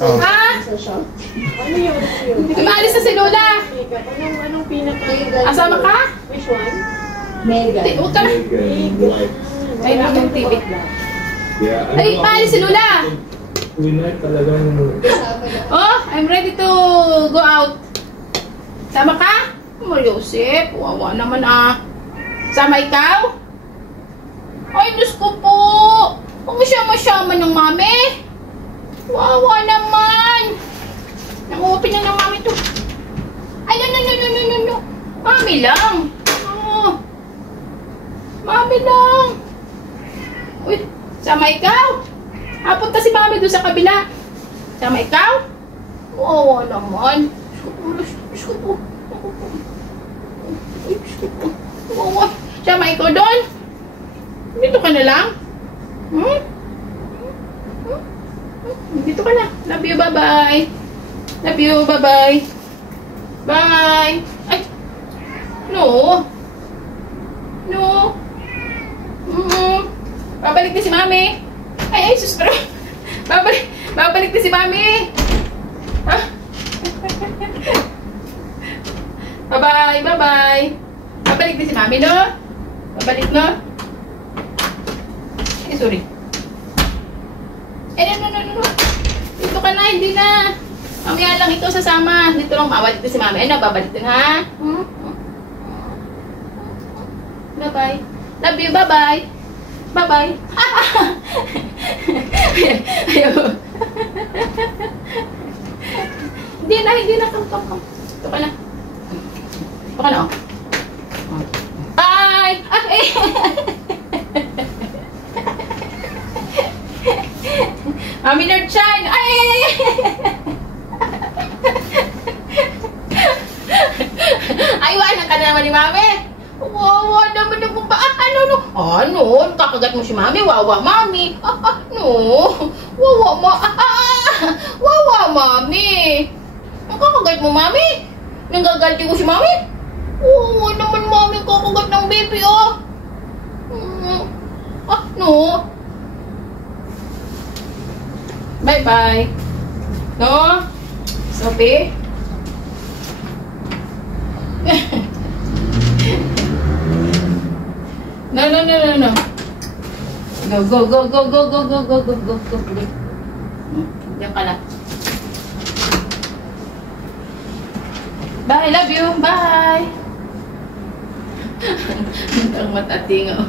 Oh. Ha? Ano yun? Maalis na si Lola. Anong pinaka? Asama ka? Which one? Mega. Huwag ka na. Ay, naman yung TV. Yeah, Ay, maalis si Lola. Winner talagang... Oh, I'm ready to go out. Sama ka? Joseph, wawa naman ah. Sama ikaw? Ay, Diyos ko po. Huwag mo siya masyama ng mami. Wawa naman. Nang-open na ng mami to. Ay, no. Mami lang. Oh. Mami lang. Uy, sama ikaw. Punta si mami doon sa kabila. Sama ikaw? Wawa naman. Diyos ko po. Wawa. Sama ikaw doon. Dito ka na lang. Dito ka na. Love you, bye-bye. Love you, bye-bye. Bye. Ay. No. Babalik na si mami. Ay, sus, pero. Babalik na si mami. Ah. Bye-bye. Babalik na si mami, no? Babalik, no? Ay, sorry. No. Dito ka na, hindi na. Mamaya lang ito sasama. Dito lang, babalik na si mami. Ano, babalik din, ha? Bye-bye. Love you, bye-bye. Bye-bye. Ayaw. Hindi na. Come. Dito ka na. Oh. Bye! Mami Lord Chan! Ay! Iwanan ka na naman ni Mami! Wawa naman ang ba? Ano? Kakagat mo si Mami? Wawa, Mami! Wawa, Mami! Ang kakagat mo, Mami? Nanggagalti ko si Mami? Oo naman, Mami, kakagat ng baby, oh. No. Bye-bye. No? Sophie? No. Go. Diyan ka na. Bye, love you. Bye. Ang matating, oh.